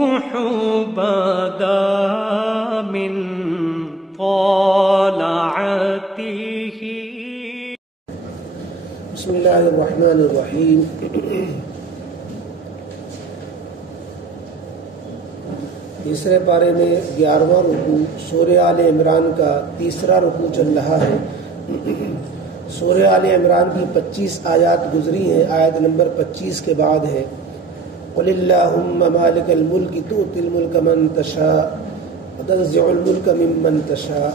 الصبح بدا من طلعته. بسم اللہ الرحمن الرحیم. تیسرے پارے میں 11واں رکوع سورہ آل عمران کا تیسرا رکوع چل رہا ہے. سورہ آل عمران کی 25 آیات گزری ہیں. آیت نمبر 25 کے بعد ہے قل اللہم مالک الملک تؤتی الملک من تشاء وتنزع الملک ممن تشاء.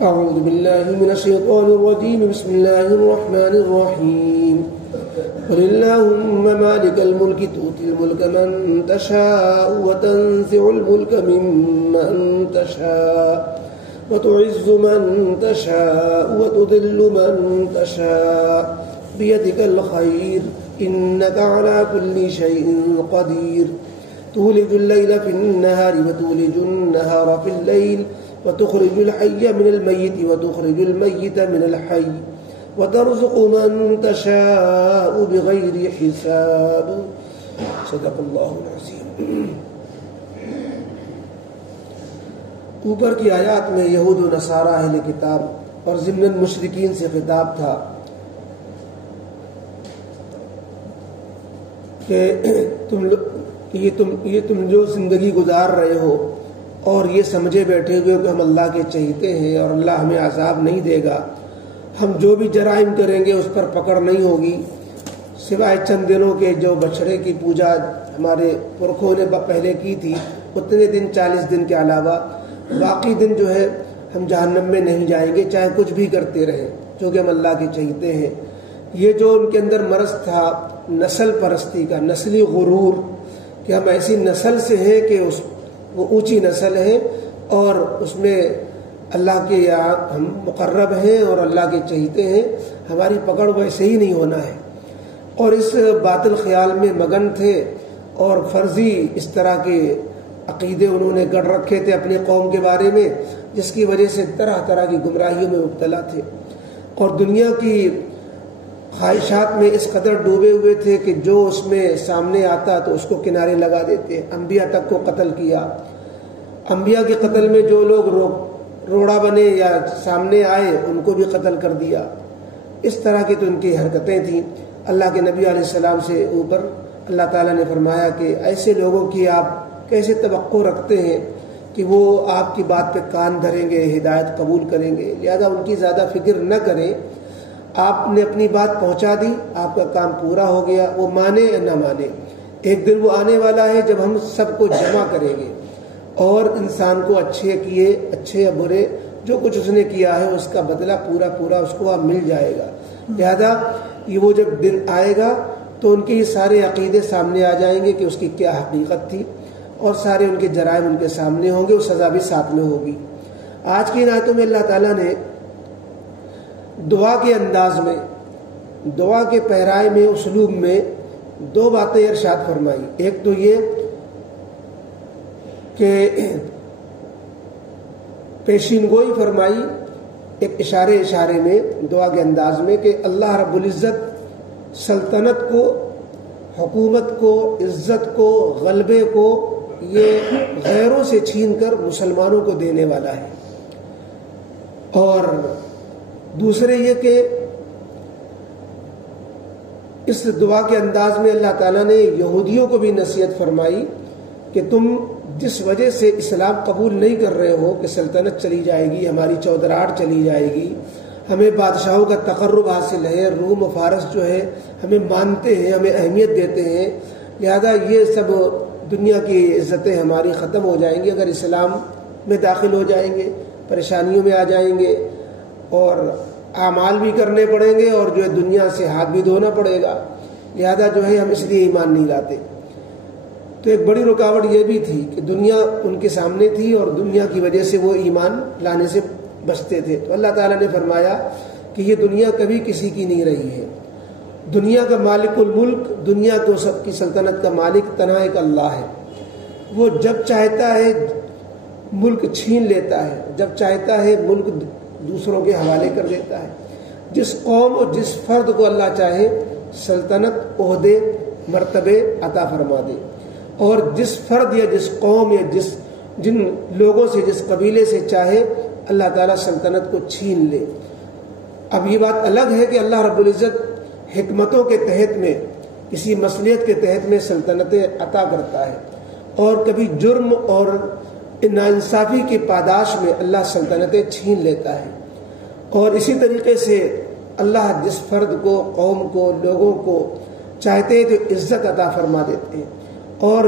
اعوذ باللہ من الشیطان الرجیم. بسم اللہ الرحمن الرحیم. قل اللہم مالک الملک تؤتی الملک من تشاء وتنزع الملک ممن تشاء وتعز من تشاء وتذل من تشاء بيدك الخير إنك على كل شيء قدير. تولج الليل في النهار وتولج النهار في الليل وتخرج الحي من الميت وتخرج الميت من الحي وترزق من تشاء بغير حساب. صدق اللہ العظیم. اوپر کی آیات میں یہود و نصارہ اہل کتاب اور ضمن مشرکین سے خطاب تھا کہ تم جو زندگی گزار رہے ہو اور یہ سمجھے بیٹھے ہوئے کہ ہم اللہ کے چہیتے ہیں اور اللہ ہمیں عذاب نہیں دے گا. ہم جو بھی جرائم کریں گے اس پر پکڑ نہیں ہوگی سوائے چند دنوں کے جو بچڑے کی پوجا ہمارے پرکھوں نے پہلے کی تھی اتنے دن 40 دن کے علاوہ باقی دن جو ہے ہم جہنم میں نہیں جائیں گے چاہے کچھ بھی کرتے رہیں چونکہ ہم اللہ کے چہیتے ہیں. یہ جو ان کے اندر مرض تھا نسل پرستی کا، نسلی غرور کہ ہم ایسی نسل سے ہیں کہ وہ اونچی نسل ہے اور اس میں اللہ کے یہاں ہم مقرب ہیں اور اللہ کے چہیتے ہیں، ہماری پکڑ ویسے ہی نہیں ہونا ہے. اور اس باطل خیال میں مگن تھے اور فرضی اس طرح کے عقیدے انہوں نے گڑھ رکھے تھے اپنی قوم کے بارے میں جس کی وجہ سے طرح طرح کی گمراہیوں میں مبتلا تھے اور دنیا کی خواہشات میں اس قدر ڈوبے ہوئے تھے کہ جو اس میں سامنے آتا تو اس کو کنارے لگا دیتے. انبیاء تک کو قتل کیا. انبیاء کے قتل میں جو لوگ روڑا بنے یا سامنے آئے ان کو بھی قتل کر دیا. اس طرح کی تو ان کی حرکتیں تھیں. اللہ کے نبی علیہ السلام سے اوپر اللہ تعالیٰ نے فرمایا کہ ایسے لوگوں کی آپ کیسے توقع رکھتے ہیں کہ وہ آپ کی بات پہ کان دھریں گے، ہدایت قبول کریں گے. لہذا ان کی زیادہ فکر نہ کریں. آپ نے اپنی بات پہنچا دی، آپ کا کام پورا ہو گیا. وہ مانے یا نہ مانے ایک دن وہ آنے والا ہے جب ہم سب کو جمع کریں گے اور انسان کو اچھے کیے اچھے یا برے جو کچھ اس نے کیا ہے اس کا بدلہ پورا پورا اس کو اب مل جائے گا. لہذا یہ وہ جب دن آئے گا تو ان کے یہ سارے عقیدے سامنے آ جائیں گے کہ اس کی کیا حقیقت تھی اور سارے ان کے جرائم ان کے سامنے ہوں گے. وہ سزا بھی ساتھ میں ہوگی. آج کی آیتوں میں اللہ تعالیٰ نے دعا کے انداز میں، دعا کے پہرائے میں، اسلوب میں دو باتیں ارشاد فرمائی. ایک تو یہ کہ پیشین گوئی فرمائی ایک اشارے میں دعا کے انداز میں کہ اللہ رب العزت سلطنت کو، حکومت کو، عزت کو، غلبے کو یہ غیروں سے چھین کر مسلمانوں کو دینے والا ہے. اور دوسرے یہ کہ اس دعا کے انداز میں اللہ تعالیٰ نے یہودیوں کو بھی نصیحت فرمائی کہ تم جس وجہ سے اسلام قبول نہیں کر رہے ہو کہ سلطنت چلی جائے گی، ہماری چودراہٹ چلی جائے گی، ہمیں بادشاہوں کا تقرب حاصل ہے، روم و فارس جو ہے ہمیں مانتے ہیں، ہمیں اہمیت دیتے ہیں، لہذا یہ سب دنیا کی عزتیں ہماری ختم ہو جائیں گی اگر اسلام میں داخل ہو جائیں گے، پریشانیوں میں آ جائیں گے اور اعمال بھی کرنے پڑیں گے اور جو ہے دنیا سے ہاتھ بھی دھونا پڑے گا. لہذا جو ہے ہم اس لیے ایمان نہیں لاتے. تو ایک بڑی رکاوٹ یہ بھی تھی کہ دنیا ان کے سامنے تھی اور دنیا کی وجہ سے وہ ایمان لانے سے بچتے تھے. تو اللہ تعالیٰ نے فرمایا کہ یہ دنیا کبھی کسی کی نہیں رہی ہے. دنیا کا مالک الملک، دنیا کو سب کی سلطنت کا مالک تنہا ایک اللہ ہے. وہ جب چاہتا ہے ملک چھین لیتا ہے، جب چاہتا ہے ملک دوسروں کے حوالے کر دیتا ہے. جس قوم اور جس فرد کو اللہ چاہے سلطنت، عہدے، مرتبے عطا فرما دے، اور جس فرد یا جس قوم یا جن لوگوں سے، جس قبیلے سے چاہے اللہ تعالیٰ سلطنت کو چھین لے۔ اب یہ بات الگ ہے کہ اللہ رب العزت حکمتوں کے تحت میں، کسی مصلحت کے تحت میں سلطنتیں عطا کرتا ہے، اور کبھی جرم اور ناانصافی کی پاداش میں اللہ سلطنتیں چھین لیتا ہے۔ اور اسی طریقے سے اللہ جس فرد کو، قوم کو، لوگوں کو چاہتے ہیں تو عزت عطا فرما دیتے ہیں، اور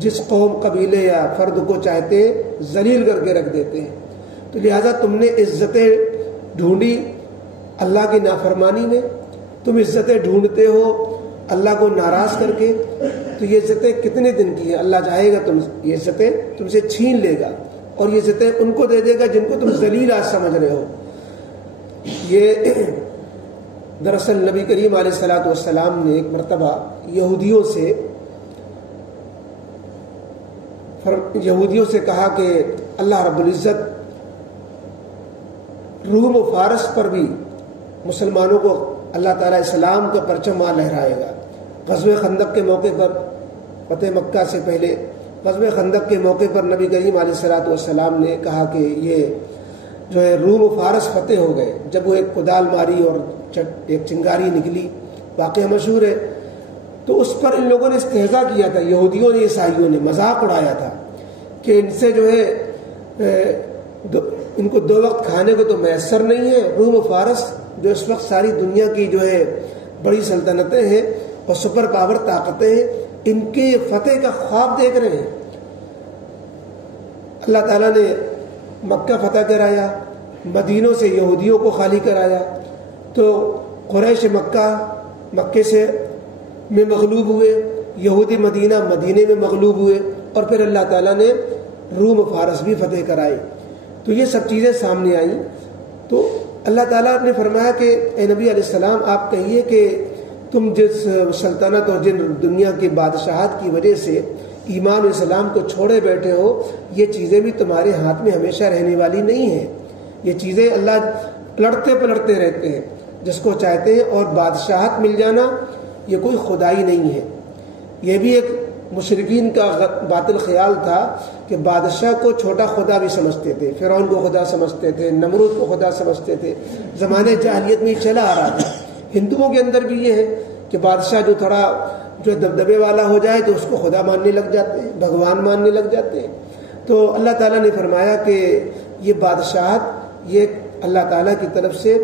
جس قوم، قبیلے یا فرد کو چاہتے ہیں ذلیل کر کے رکھ دیتے ہیں۔ تو لہٰذا تم نے عزتیں ڈھونڈی اللہ کی نافرمانی میں، تم عزتیں ڈھونڈتے ہو اللہ کو ناراض کر کے، تو یہ عزتیں کتنے دن کی ہیں؟ اللہ چاہے گا یہ عزتیں تم سے چھین لے گا، اور یہ عزتیں ان کو دے دے گا جن کو تم ذلیل آج سمجھ رہے ہو۔ یہ دراصل نبی کریم علیہ الصلوۃ والسلام نے ایک مرتبہ یہودیوں سے کہا کہ اللہ رب العزت روم و فارس پر بھی مسلمانوں کو اللہ تعالیٰ اسلام کا پرچم لہرائے گا۔ غزوہ خندق کے موقع پر، فتح مکہ سے پہلے غزوہ خندق کے موقع پر نبی کریم علیہ الصلوۃ والسلام نے کہا کہ یہ جو ہے روم و فارس فتح ہو گئے۔ جب وہ ایک کدال ماری اور ایک چنگاری نکلی، واقعہ مشہور ہے، تو اس پر ان لوگوں نے استہزاء کیا تھا، یہودیوں نے، عیسائیوں نے مذاق اڑایا تھا کہ ان سے جو ہے ان کو 2 وقت کھانے کو تو میسر نہیں ہے۔ روم و فارس جو اس وقت ساری دنیا کی جو ہے بڑی سلطنتیں ہیں اور سپر پاور طاقتیں ہیں، ان کے فتح کا خواب دیکھ رہے ہیں۔ اللہ تعالیٰ نے مکہ فتح کرایا، مدینوں سے یہودیوں کو خالی کرایا، تو قریش مکے سے میں مغلوب ہوئے، یہودی مدینے میں مغلوب ہوئے، اور پھر اللہ تعالیٰ نے روم و فارس بھی فتح کرائے۔ تو یہ سب چیزیں سامنے آئیں، تو اللہ تعالیٰ نے فرمایا کہ اے نبی علیہ السلام آپ کہیے کہ تم جس سلطنت اور جن دنیا کی بادشاہت کی وجہ سے ایمان و اسلام کو چھوڑے بیٹھے ہو، یہ چیزیں بھی تمہارے ہاتھ میں ہمیشہ رہنے والی نہیں ہیں۔ یہ چیزیں اللہ پلٹتے رہتے ہیں جس کو چاہتے ہیں، اور بادشاہت مل جانا یہ کوئی خدائی نہیں ہے۔ یہ بھی ایک مشرکین کا باطل خیال تھا کہ بادشاہ کو چھوٹا خدا بھی سمجھتے تھے، فرعون کو خدا سمجھتے تھے، نمرود کو خدا سمجھتے تھے، زمانے جاہلیت میں چلا آ رہا تھا۔ ہندوؤں کے اندر بھی یہ ہے کہ بادشاہ جو تھوڑا دبدبے والا ہو جائے تو اس کو خدا ماننے لگ جاتے ہیں، بھگوان ماننے لگ جاتے ہیں۔ تو اللہ تعالیٰ نے فرمایا کہ یہ بادشاہت یہ اللہ تعالیٰ کی طرف سے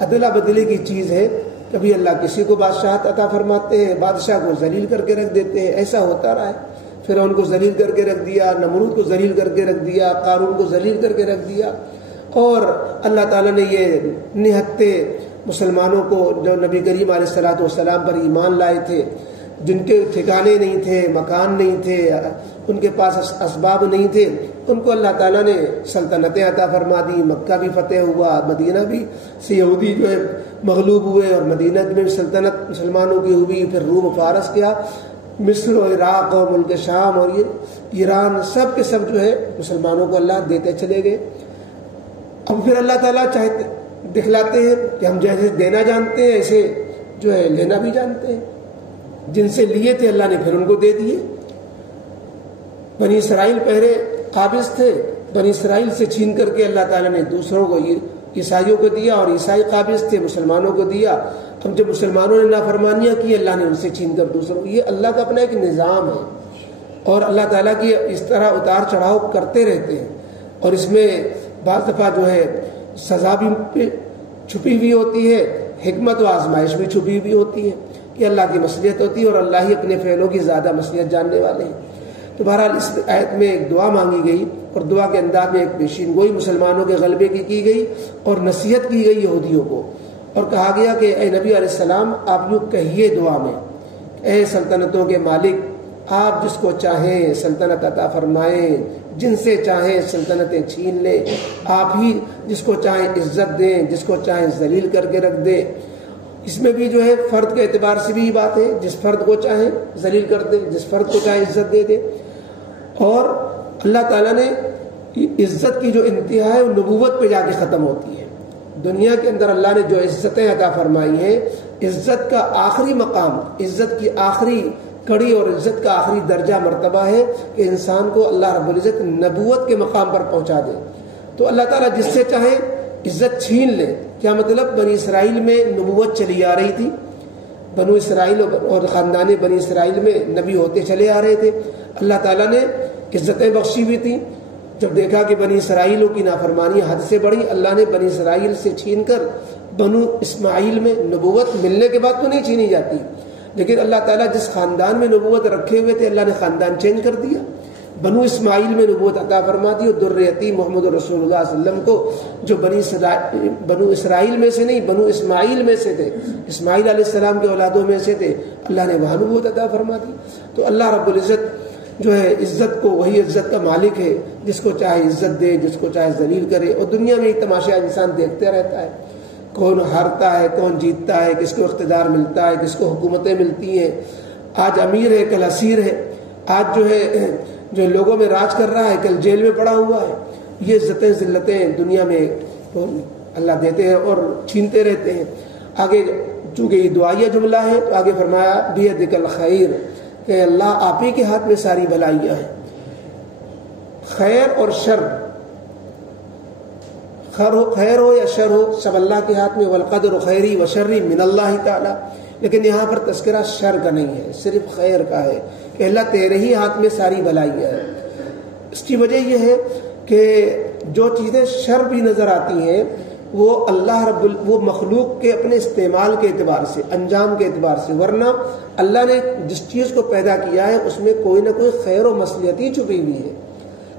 عدلا بدلی کی چیز ہے۔ کبھی اللہ کسی کو بادشاہت عطا فرماتے ہیں، بادشاہ کو ذلیل کر کے رکھ دیتے ہیں، ایسا ہوتا رہا ہے۔ فرعون کو ذلیل کر کے رکھ دیا، نمرود کو ذلیل کر کے رکھ دیا، قارون کو ذلیل کر کے رکھ دیا، اور اللہ تعالیٰ نے یہ نہتے مسلمانوں کو جو نبی کریم علیہ الصلوۃ والسلام پر ایمان لائے تھے، جن کے ٹھکانے نہیں تھے، مکان نہیں تھے، ان کے پاس اسباب نہیں تھے، ان کو اللہ تعالیٰ نے سلطنتیں عطا فرما دی۔ مکہ بھی فتح ہوا، مدینہ بھی سے یہودی جو ہے مغلوب ہوئے، اور مدینہ میں بھی سلطنت مسلمانوں کی ہوئی۔ پھر روم و فارس کیا، مصر و عراق اور ملک شام اور یہ ایران، سب کے سب جو ہے مسلمانوں کو اللہ دیتے چلے گئے۔ اب پھر اللہ تعالیٰ چاہتے دکھلاتے ہیں کہ ہم جیسے دینا جانتے ہیں ایسے جو ہے لینا بھی جانتے ہیں۔ جن سے لیے تھے اللہ نے پھر ان کو دے دیے۔ بنی اسرائیل پہلے قابض تھے، بنی اسرائیل سے چھین کر کے اللہ تعالیٰ نے دوسروں کو، عیسائیوں کو دیا، اور عیسائی قابض تھے، مسلمانوں کو دیا۔ اب جب مسلمانوں نے نافرمانیاں کی، اللہ نے ان سے چھین کر دوسروں کو۔ یہ اللہ کا اپنا ایک نظام ہے، اور اللہ تعالیٰ کی اس طرح اتار چڑھاؤ کرتے رہتے ہیں، اور اس میں بعض دفعہ جو ہے سزا بھی چھپی ہوئی ہوتی ہے، حکمت و آزمائش بھی چھپی ہوئی ہوتی ہے۔ یہ اللہ کی مصلحت ہوتی ہے، اور اللہ ہی اپنے فعلوں کی زیادہ مصلحت جاننے والے ہیں۔ تو بہرحال اس آیت میں ایک دعا مانگی گئی، اور دعا کے انداز میں ایک پیشین گوئی مسلمانوں کے غلبے کی گئی، اور نصیحت کی گئی یہودیوں کو، اور کہا گیا کہ اے نبی علیہ السلام آپ یوں کہیے دعا میں، اے سلطنتوں کے مالک، آپ جس کو چاہیں سلطنت عطا فرمائیں، جن سے چاہیں سلطنتیں چھین لیں، آپ ہی جس کو چاہیں عزت دیں، جس کو چاہیں ذلیل کر کے رکھ دیں۔ اس میں بھی جو ہے فرد کے اعتبار سے بھی یہ بات ہے، جس فرد کو چاہیں ذلیل کر دیں، جس فرد کو چاہیں عزت دے دیں۔ اور اللہ تعالیٰ نے عزت کی جو انتہا ہے وہ نبوت پہ جا کے ختم ہوتی ہے۔ دنیا کے اندر اللہ نے جو عزتیں عطا فرمائی ہیں عزت کا آخری مقام، عزت کی آخری کڑی اور عزت کا آخری درجہ مرتبہ ہے کہ انسان کو اللہ رب العزت نبوت کے مقام پر پہنچا دے۔ تو اللہ تعالیٰ جس سے چاہے عزت چھین لے۔ کیا مطلب؟ بنی اسرائیل میں نبوت چلی آ رہی تھی، بنو اسرائیل اور خاندان بنی اسرائیل میں نبی ہوتے چلے آ رہے تھے، اللہ تعالیٰ نے عزتیں بخشی ہوئی تھیں۔ جب دیکھا کہ بنی اسرائیلوں کی نافرمانی حد سے بڑھی، اللہ نے بنی اسرائیل سے چھین کر بنو اسماعیل میں، نبوت ملنے کے بعد تو نہیں چھینی جاتی، لیکن اللہ تعالیٰ جس خاندان میں نبوت رکھے ہوئے تھے اللہ نے خاندان چینج کر دیا، بنو اسماعیل میں نبوت عطا فرما دی، اور ذریتی محمد رسول اللہ صلی اللہ علیہ وسلم کو جو بنو اسرائیل میں سے نہیں، بنو اسماعیل میں سے تھے، اسماعیل علیہ السلام کے اولادوں میں سے تھے، اللہ نے وہاں نبوت عطا فرما دی۔ تو اللہ رب العزت جو ہے عزت کو، وہی عزت کا مالک ہے، جس کو چاہے عزت دے، جس کو چاہے ذلیل کرے۔ اور دنیا میں ایک تماشا انسان دیکھتے رہتا ہے، کون ہارتا ہے، کون جیتتا ہے، کس کو اقتدار ملتا ہے، کس کو حکومتیں ملتی ہیں، آج امیر ہے کل اسیر ہے، آج جو ہے جو لوگوں میں راج کر رہا ہے کل جیل میں پڑا ہوا ہے۔ یہ عزتیں ذلتیں دنیا میں اللہ دیتے ہیں اور چھینتے رہتے ہیں۔ آگے چونکہ یہ دعائیہ جملہ ہے تو آگے فرمایا بیدک الخیر، کہ اللہ آپ ہی کے ہاتھ میں ساری بھلائیاں ہیں، خیر اور شر، خیر ہو یا شر ہو سب اللہ کے ہاتھ میں، والقدر خیری و شری من اللہ تعالی۔ لیکن یہاں پر تذکرہ شر کا نہیں ہے، صرف خیر کا ہے کہ اللہ تیرے ہی ہاتھ میں ساری بھلائیاں ہیں۔ اس کی وجہ یہ ہے کہ جو چیزیں شر بھی نظر آتی ہیں وہ اللہ وہ مخلوق کے اپنے استعمال کے اعتبار سے، انجام کے اعتبار سے، ورنہ اللہ نے جس چیز کو پیدا کیا ہے اس میں کوئی نہ کوئی خیر و مصلحت ہی چھپی ہوئی ہے۔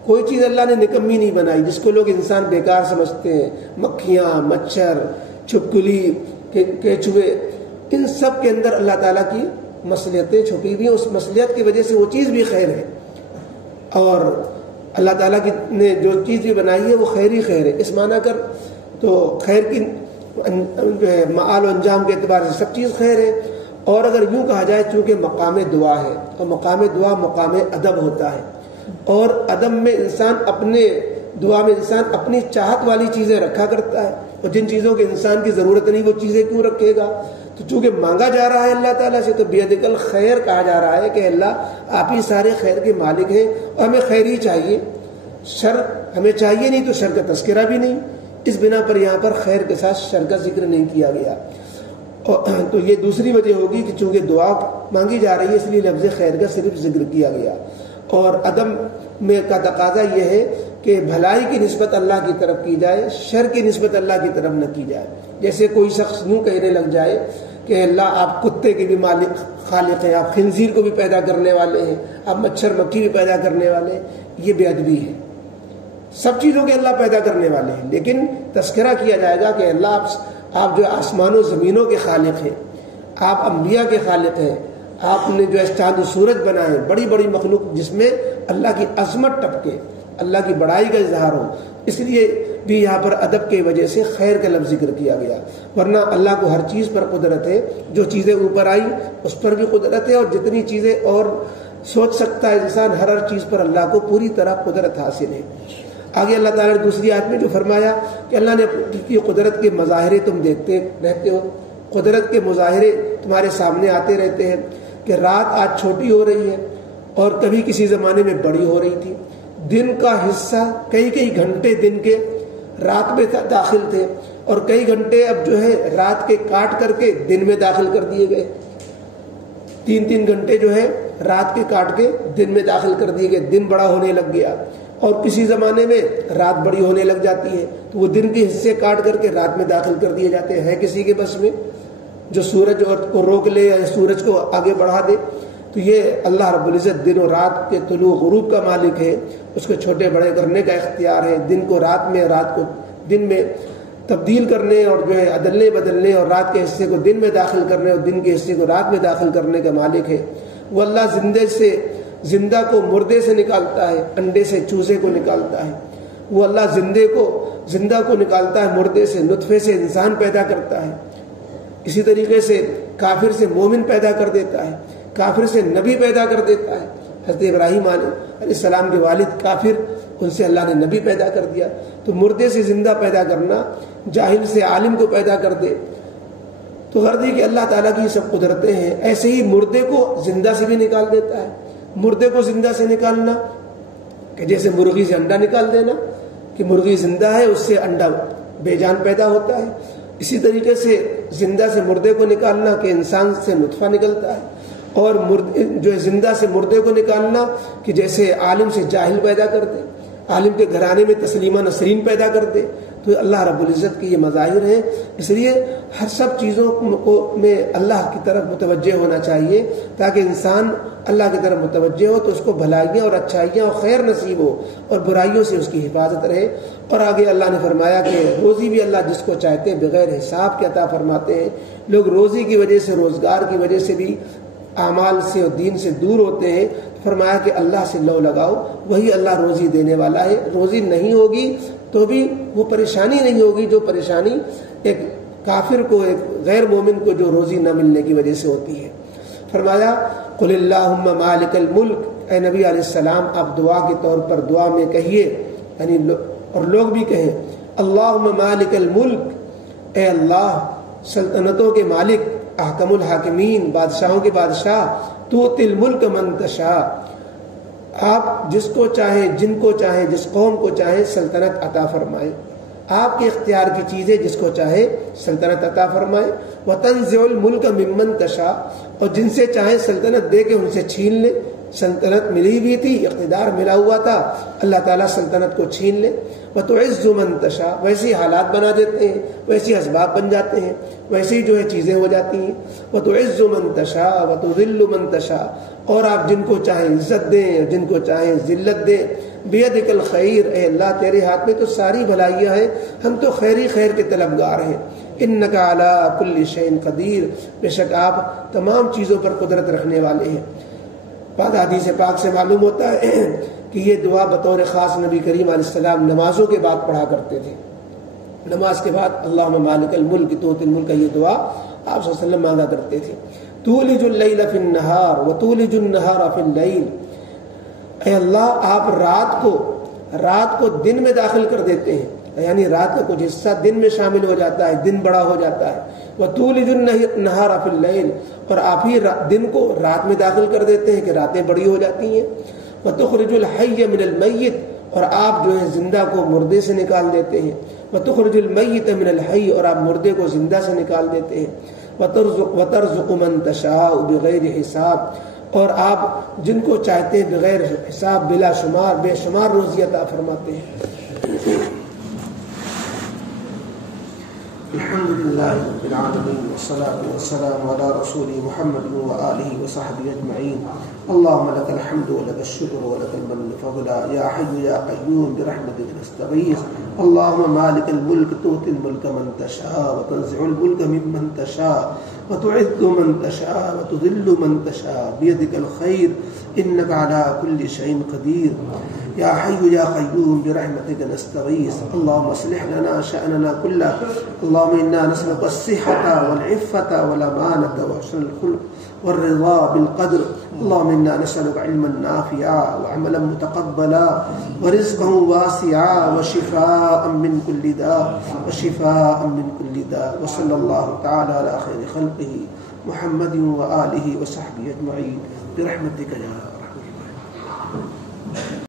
کوئی چیز اللہ نے نکمی نہیں بنائی جس کو لوگ انسان بیکار سمجھتے ہیں، مکھیاں، مچھر، چھپکلی، کیچوے، ان سب کے اندر اللہ تعالیٰ کی مصلحتیں چھپی ہوئی ہیں، اس مصلحت کی وجہ سے وہ چیز بھی خیر ہے، اور اللہ تعالیٰ کی نے جو چیز بھی بنائی ہے وہ خیر ہی خیر ہے۔ اس معنی کر تو خیر کی جو ہے معال و انجام کے اعتبار سے سب چیز خیر ہے۔ اور اگر یوں کہا جائے چونکہ مقام دعا ہے، اور مقام دعا مقام ادب ہوتا ہے، اور ادب میں انسان اپنے دعا میں انسان اپنی چاہت والی چیزیں رکھا کرتا ہے، اور جن چیزوں کے انسان کی ضرورت نہیں وہ چیزیں کیوں رکھے گا؟ تو چونکہ مانگا جا رہا ہے اللہ تعالیٰ سے تو بیدک الخیر کہا جا رہا ہے کہ اللہ آپ ہی سارے خیر کے مالک ہیں، اور ہمیں خیر ہی چاہیے، شر ہمیں چاہیے نہیں، تو شر کا تذکرہ بھی نہیں، اس بنا پر یہاں پر خیر کے ساتھ شر کا ذکر نہیں کیا گیا۔ تو یہ دوسری وجہ ہوگی کہ چونکہ دعا مانگی جا رہی ہے اس لیے لفظ خیر کا صرف ذکر کیا گیا، اور عدم میں کا تقاضا یہ ہے کہ بھلائی کی نسبت اللہ کی طرف کی جائے، شر کی نسبت اللہ کی طرف نہ کی جائے۔ جیسے کوئی شخص یوں کہنے لگ جائے کہ اللہ آپ کتے کے بھی مالک خالق ہیں، آپ خنزیر کو بھی پیدا کرنے والے ہیں، آپ مچھر مکھی بھی پیدا کرنے والے ہیں، یہ بے ادبی ہے۔ سب چیزوں کے اللہ پیدا کرنے والے ہیں، لیکن تذکرہ کیا جائے گا کہ اللہ آپ جو آسمان و زمینوں کے خالق ہیں، آپ انبیاء کے خالق ہیں، آپ نے جو چاند و سورج بنائے، بڑی بڑی مخلوق جس میں اللہ کی عظمت ٹپکے، اللہ کی بڑائی کا اظہار ہو، اس لیے بھی یہاں پر ادب کی وجہ سے خیر کا لفظ ذکر کیا گیا۔ ورنہ اللہ کو ہر چیز پر قدرت ہے، جو چیزیں اوپر آئی اس پر بھی قدرت ہے، اور جتنی چیزیں اور سوچ سکتا ہے انسان ہر چیز پر اللہ کو پوری طرح قدرت حاصل ہے۔ آگے اللہ تعالیٰ نے دوسری آیت میں جو فرمایا کہ اللہ نے کی قدرت کے مظاہرے تم دیکھتے رہتے ہو، قدرت کے مظاہرے تمہارے سامنے آتے رہتے ہیں کہ رات آج چھوٹی ہو رہی ہے اور کبھی کسی زمانے میں بڑی ہو رہی تھی، دن کا حصہ کئی گھنٹے دن کے رات میں داخل تھے، اور کئی گھنٹے اب جو ہے رات کے کاٹ کر کے دن میں داخل کر دیے گئے، 3 گھنٹے جو ہے رات کے کاٹ کے دن میں داخل کر دیے گئے، دن بڑا ہونے لگ گیا، اور کسی زمانے میں رات بڑی ہونے لگ جاتی ہے تو وہ دن کے حصے کاٹ کر کے رات میں داخل کر دیے جاتے ہیں کسی کے بس میں جو سورج کو روک لے یا سورج کو آگے بڑھا دے۔ تو یہ اللہ رب العزت دن و رات کے طلوع غروب کا مالک ہے، اس کو چھوٹے بڑے کرنے کا اختیار ہے، دن کو رات میں، رات کو دن میں تبدیل کرنے اور جو ہے عدلنے بدلنے، اور رات کے حصے کو دن میں داخل کرنے اور دن کے حصے کو رات میں داخل کرنے کا مالک ہے۔ وہ اللہ زندہ کو مردے سے نکالتا ہے، انڈے سے چوزے کو نکالتا ہے، وہ اللہ زندہ کو نکالتا ہے مردے سے، نطفے سے انسان پیدا کرتا ہے، اسی طریقے سے کافر سے مومن پیدا کر دیتا ہے، کافر سے نبی پیدا کر دیتا ہے۔ حضرت ابراہیم علیہ السلام کے والد کافر، ان سے اللہ نے نبی پیدا کر دیا۔ تو مردے سے زندہ پیدا کرنا، جاہل سے عالم کو پیدا کر دے، تو غرض یہ کہ اللہ تعالیٰ کی یہ سب قدرتیں ہیں. ایسے ہی مردے کو زندہ سے بھی نکال دیتا ہے. مردے کو زندہ سے نکالنا کہ جیسے مرغی سے انڈا نکال دینا کہ مرغی زندہ ہے، اس سے انڈا بے جان پیدا ہوتا ہے. اسی طریقے سے زندہ سے مردے کو نکالنا کہ انسان سے نطفہ نکلتا ہے. اور جو ہے زندہ سے مردے کو نکالنا کہ جیسے عالم سے جاہل پیدا کر دے، عالم کے گھرانے میں تسلیمہ نسرین پیدا کر دے. تو اللہ رب العزت کی یہ مظاہر ہیں. اس لیے ہر سب چیزوں میں اللہ کی طرف متوجہ ہونا چاہیے تاکہ انسان اللہ کی طرف متوجہ ہو تو اس کو بھلائیاں اور اچھائیاں اور خیر نصیب ہو اور برائیوں سے اس کی حفاظت رہے. اور آگے اللہ نے فرمایا کہ روزی بھی اللہ جس کو چاہتے ہیں بغیر حساب کے عطا فرماتے ہیں. لوگ روزی کی وجہ سے، روزگار کی وجہ سے بھی اعمال سے اور دین سے دور ہوتے ہیں. فرمایا کہ اللہ سے لو لگاؤ، وہی اللہ روزی دینے والا ہے. روزی نہیں ہوگی تو بھی وہ پریشانی نہیں ہوگی جو پریشانی ایک کافر کو، ایک غیر مومن کو جو روزی نہ ملنے کی وجہ سے ہوتی ہے. فرمایا قل اللہم مالک الملک، اے نبی علیہ السلام آپ دعا کے طور پر دعا میں کہیے، یعنی اور لوگ بھی کہیں اللہم مالک الملک، اے اللہ سلطنتوں کے مالک، احکم الحاکمین بادشاہوں کے بادشاہ، تؤتی الملک من تشاء، آپ جس کو چاہیں، جن کو چاہیں، جس قوم کو چاہیں سلطنت عطا فرمائیں. آپ کے اختیار کی چیزیں جس کو چاہے سلطنت عطا فرمائے. وتنزع الملک ممن تشاء، اور جن سے چاہے سلطنت دے کے ان سے چھین لے. سلطنت ملی ہوئی تھی، اقتدار ملا ہوا تھا، اللہ تعالیٰ سلطنت کو چھین لے. وتعز من تشاء، ویسی حالات بنا دیتے ہیں، ویسی اسباب بن جاتے ہیں، ویسی جو ہے چیزیں ہو جاتی ہیں. وتعز من تشاء وتذل من تشاء، اور آپ جن کو چاہیں عزت دیں، جن کو چاہیں ذلت دیں. بیدک الخیر، اے اللہ تیرے ہاتھ میں تو ساری بھلائیاں ہیں، ہم تو خیری خیر کے طلبگار ہیں. انک علی کل شیء قدیر، بے شک آپ تمام چیزوں پر قدرت رکھنے والے ہیں. بعد حدیث پاک سے معلوم ہوتا ہے کہ یہ دعا بطور خاص نبی کریم علیہ السلام نمازوں کے بعد پڑھا کرتے تھے. نماز کے بعد اللہم مالک الملک تؤتی الملک، کا یہ دعا آپ صلی اللہ علیہ وسلم مانگا کرتے تھے. تولج اللیل فی النہار وتولج النہار فی اللیل، اے اللہ آپ رات کو دن میں داخل کر دیتے ہیں، یعنی رات کا کچھ حصہ دن میں شامل ہو جاتا ہے، دن بڑا ہو جاتا ہے. وتولج النہار فی اللیل، اور آپ ہی دن کو رات میں داخل کر دیتے ہیں کہ راتیں بڑی ہو جاتی ہیں. وتخرج الحی من المیت، اور آپ جو ہے زندہ کو مردے سے نکال دیتے ہیں. وتخرج المیت من الحی، اور آپ مردے کو زندہ سے نکال دیتے ہیں. وترزق من تشاء بغیر حساب، اور آپ جن کو چاہتے ہیں بغیر حساب بلا شمار بے شمار روزی عطا فرماتے ہیں. الحمدللہ رب العالمین والصلاة والسلام علی رسول محمد وآلہ وصحبہ اجمعین. اللہم لک الحمد ولک الشکر ولک المن فضلا، یا حی یا قیوم برحمتک نستغیث. اللہم مالک الملک تؤتی الملک من تشاء وتنزع الملک ممن تشاء وتعز من تشاء وتذل من تشاء بیدک الخیر انک علی کل شیء قدیر. یا حی یا قیوم برحمتک نستغیث. اللہم اصلح لنا شأننا کلہ. اللہم انا نسألک الصحة والعفة والامانة وحسن الخلق والرضا بالقدر. اللہم انا نسألک علما نافعا وعملا متقبلا ورزقا واسعا وشفاء من كل داء وصلی اللہ تعالی علی خیر خلقہ محمد وآلہ وصحبہ اجمعین برحمتک یا